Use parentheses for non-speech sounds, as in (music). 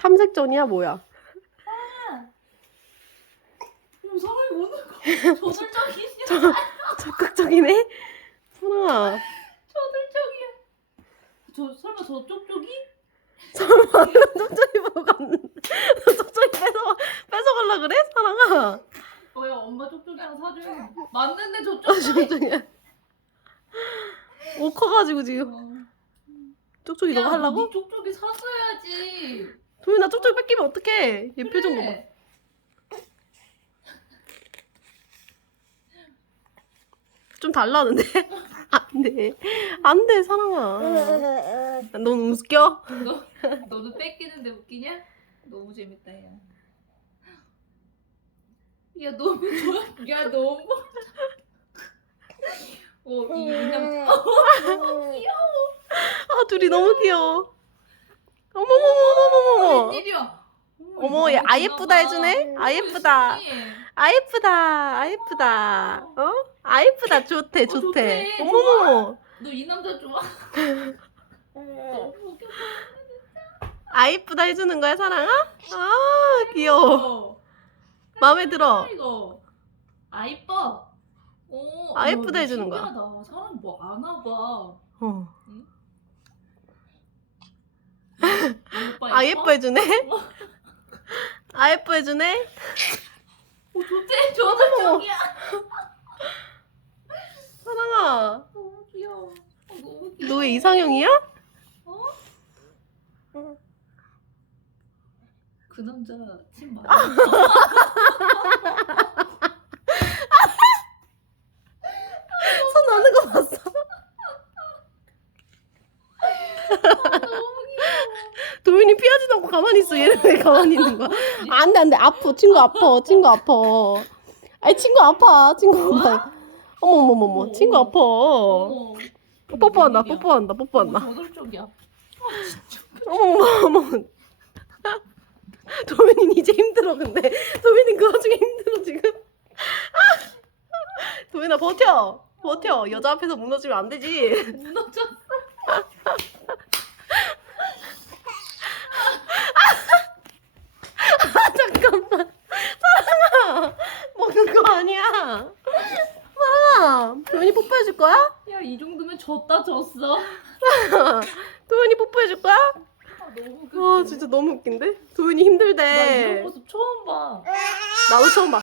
탐색전이야 뭐야? 어, 사람이 오는 거. 저술적이야. 적극적이네. 사랑아. 저술적이야. 저 설마 저 쪽 쪽이? 설마 쪽쪽이 보고 갔는데 쪽쪽이 뺏어 뺏어갈라 그래? 사랑아. 어야 엄마 쪽쪽이 하나 사줘야 맞는데 아, 저쪽 쪽이. 쪽쪽이야. 옷 커가지고 지금 어. 쪽쪽이 너가 하려고? 네 쪽쪽이 샀어야지. 도민아 쪽쪽이 뺏기면 어떡해? 얘 표정 봐봐. 그래. 좀 달라는데? (laughs) 안 돼. 안 돼, 사랑아. 넌 웃겨? 너 너는 뺏기는데 웃기냐? 너무 재밌다 야. 야 너무 좋아. 야 너무. 어이 인형. 아, 둘이 너무 귀여워. 어머머머머머머. 웬일이야? 어머, 얘 아 예쁘다 해주네? 아 예쁘다. 아 예쁘다. 아 예쁘다. 어? 아 예쁘다. 좋대, 어, 좋대. 좋대, 어머머머. 너이 남자 좋아? (laughs) 너무 웃겨. 아 예쁘다 해주는 거야, 사랑아? 아, 귀여워. 어. 마음에 들어. 이거. 아 이뻐. 오, 아, 예쁘다 해주는 거야. 신기하다. 사람 뭐 아나 봐. 어. 이 오빠 아 예뻐 해주네? 아 예뻐 해주네? 오, 좋대. 저쪽이야. 사랑아. 너무 귀여워. 어, 너무 귀여워. 너왜 이상형이야? 어? 그 남자 침 많이. 손 넣는 거 봤어? 도민이 피하지도 않고 가만히 있어. 얘는 왜 가만히 있는 거야? (laughs) 안 돼, 안 돼. 아파. 친구 아파. 친구 아파. 아니, 친구 아파. 친구 아파. 어머머머머. 친구 아파. 어머. 뽀뽀한다. 뽀뽀한다. 뽀뽀한다. 쪽이야. 어머머머. 도민이 이제 힘들어, 근데. 도민이 그 와중에 힘들어, 지금. (laughs) 아! 도민아, 버텨. 버텨. 여자 앞에서 무너지면 안 되지. 무너졌어. (laughs) 아, 잠깐만. 사랑아. 먹는 거 아니야. 사랑아. 도민이 뽀뽀해줄 거야? 야, 이 정도면 졌다 졌어. (laughs) 도현이 뽀뽀해줄 거야? 아, 너무 웃겨. 와 진짜 너무 웃긴데? 도현이 나 힘들대 이런 모습 처음 봐. 나도 처음 봐